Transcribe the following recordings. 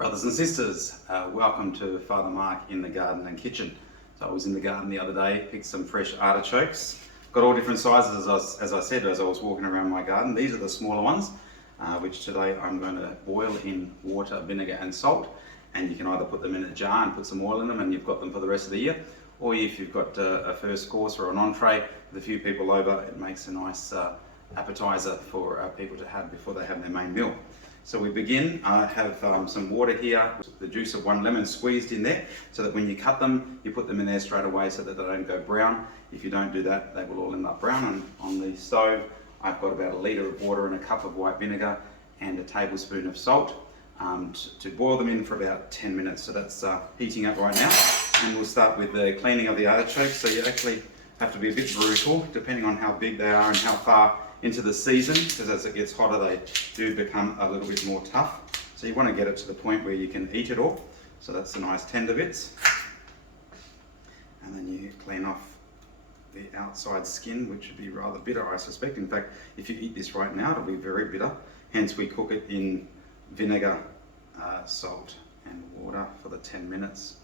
Brothers and sisters, welcome to Father Mark in the garden and kitchen. So I was in the garden the other day, picked some fresh artichokes. Got all different sizes as I said as I was walking around my garden. These are the smaller ones, which today I'm going to boil in water, vinegar and salt. And you can either put them in a jar and put some oil in them and you've got them for the rest of the year. Or if you've got a first course or an entree with a few people over, it makes a nice appetizer for people to have before they have their main meal. So we begin. I have some water here, the juice of one lemon squeezed in there, so that when you cut them, you put them in there straight away so that they don't go brown. If you don't do that, they will all end up brown. And on the stove, I've got about 1 litre of water and a cup of white vinegar and a tablespoon of salt to boil them in for about 10 minutes. So that's heating up right now. And we'll start with the cleaning of the artichokes. So you actually have to be a bit brutal, depending on how big they are and how far into the season, because as it gets hotter they do become a little bit more tough. So you want to get it to the point where you can eat it all. So that's the nice tender bits. And then you clean off the outside skin, which would be rather bitter, I suspect. In fact, if you eat this right now, it'll be very bitter. Hence we cook it in vinegar, salt and water for the 10 minutes.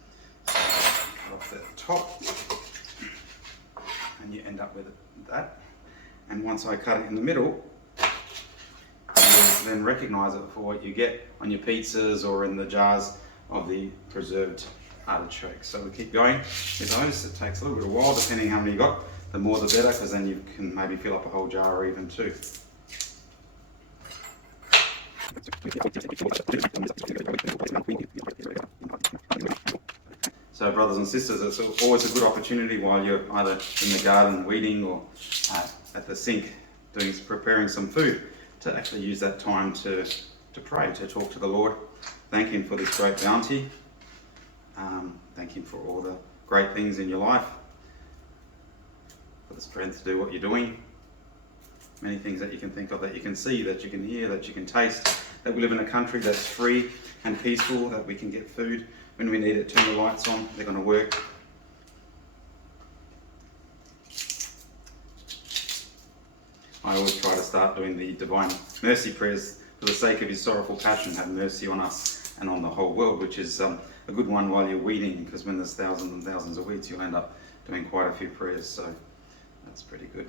So cut off the top and you end up with that. And once I cut it in the middle, you'll then recognise it for what you get on your pizzas or in the jars of the preserved artichokes. So we keep going with those. It takes a little bit of a while, depending how many you got. The more the better, because then you can maybe fill up a whole jar or even two. So brothers and sisters, it's always a good opportunity while you're either in the garden weeding or at the sink preparing some food to actually use that time to pray, to talk to the Lord, thank Him for this great bounty, thank Him for all the great things in your life, for the strength to do what you're doing, many things that you can think of, that you can see, that you can hear, that you can taste, that we live in a country that's free and peaceful, that we can get food when we need it, turn the lights on, they're going to work. I always try to start doing the Divine Mercy prayers for the sake of His sorrowful passion, have mercy on us and on the whole world, which is a good one while you're weeding, because when there's thousands and thousands of weeds, you'll end up doing quite a few prayers, so that's pretty good.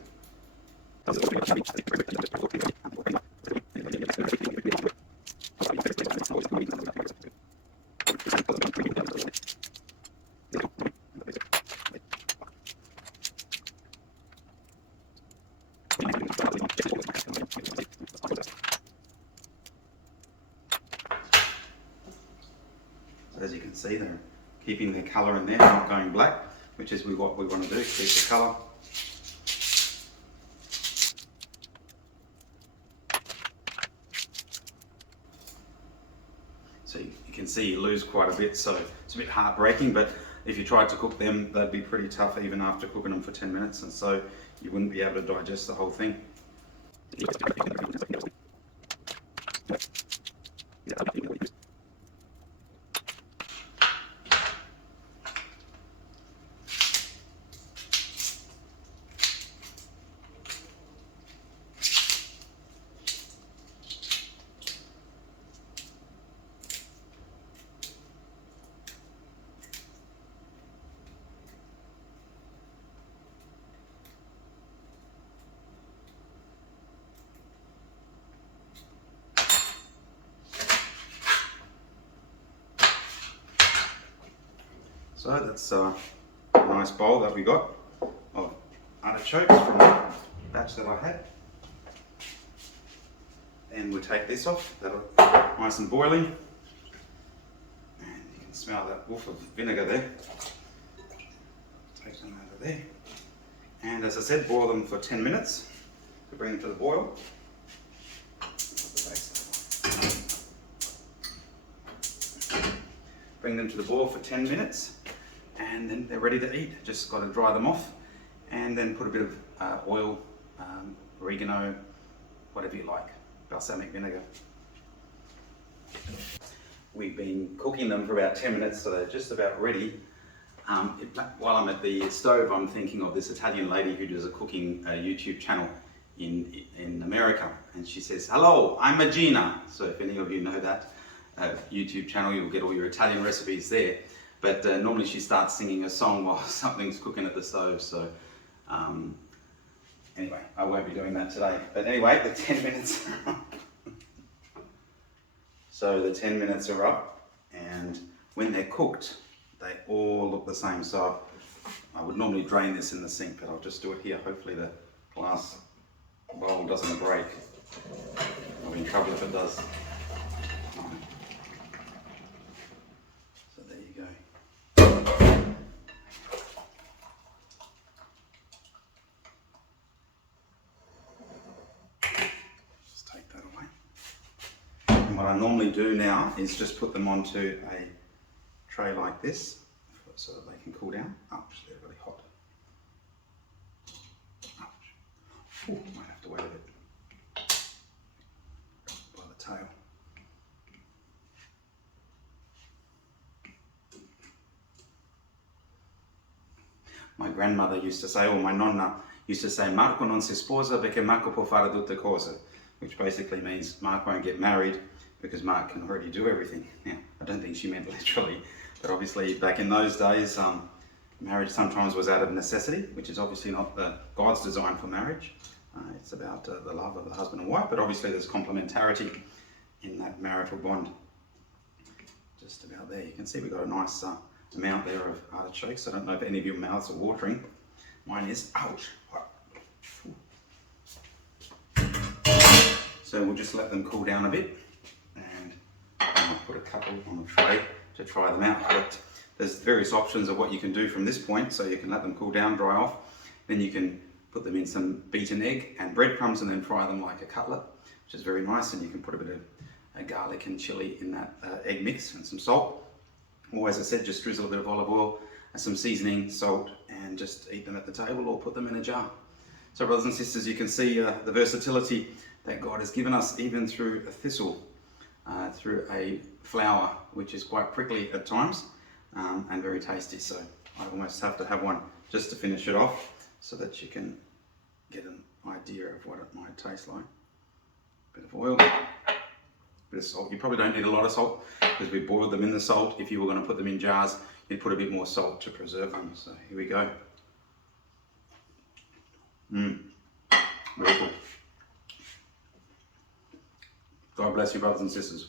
As you can see, they're keeping their colour in there, not going black, which is what we want to do, keep the colour. So you can see you lose quite a bit, so it's a bit heartbreaking, but if you tried to cook them, they'd be pretty tough even after cooking them for 10 minutes, and so you wouldn't be able to digest the whole thing. So that's a nice bowl that we got of artichokes from the batch that I had. And we'll take this off, that'll nice and boiling. And you can smell that whiff of vinegar there. Take them over there. And as I said, boil them for 10 minutes to bring them to the boil. Bring them to the boil for 10 minutes. And then they're ready to eat. Just got to dry them off and then put a bit of oil, oregano, whatever you like, balsamic vinegar. We've been cooking them for about 10 minutes, so they're just about ready. While I'm at the stove, I'm thinking of this Italian lady who does a cooking YouTube channel in America, and she says, "Hello, I'm Magina." So if any of you know that, YouTube channel, you'll get all your Italian recipes there. But normally she starts singing a song while something's cooking at the stove. So anyway, I won't be doing that today. But anyway, the 10 minutes are up. So the 10 minutes are up, and when they're cooked, they all look the same. So I would normally drain this in the sink, but I'll just do it here. Hopefully the glass bowl doesn't break. I'll be in trouble if it does. So there you go. Just take that away. And what I normally do now is just put them onto a tray like this so that they can cool down. Ouch, they're really hot. Ouch. Ooh, might have to wait a bit. By the tail. My grandmother used to say, or my nonna used to say, Marco non si sposa perché Marco può fare tutte cose, which basically means Mark won't get married because Mark can already do everything. Now, I don't think she meant literally, but obviously back in those days, marriage sometimes was out of necessity, which is obviously not God's design for marriage. It's about the love of the husband and wife, but obviously there's complementarity in that marital bond. Just about there. You can see we've got a nice amount there of artichokes. I don't know if any of your mouths are watering. Mine is. Ouch! So we'll just let them cool down a bit, and I'll put a couple on the tray to try them out. But there's various options of what you can do from this point. So you can let them cool down, dry off. Then you can put them in some beaten egg and breadcrumbs and then fry them like a cutlet, which is very nice. And you can put a bit of garlic and chili in that egg mix and some salt. Or as I said, just drizzle a bit of olive oil and some seasoning, salt, and just eat them at the table or put them in a jar. So brothers and sisters, you can see the versatility that God has given us even through a thistle, through a flower, which is quite prickly at times and very tasty. So I almost have to have one just to finish it off so that you can get an idea of what it might taste like. Bit of oil. Bit of salt. You probably don't need a lot of salt because we boiled them in the salt. If you were going to put them in jars, you'd put a bit more salt to preserve them. So here we go. Very cool. God bless you, brothers and sisters.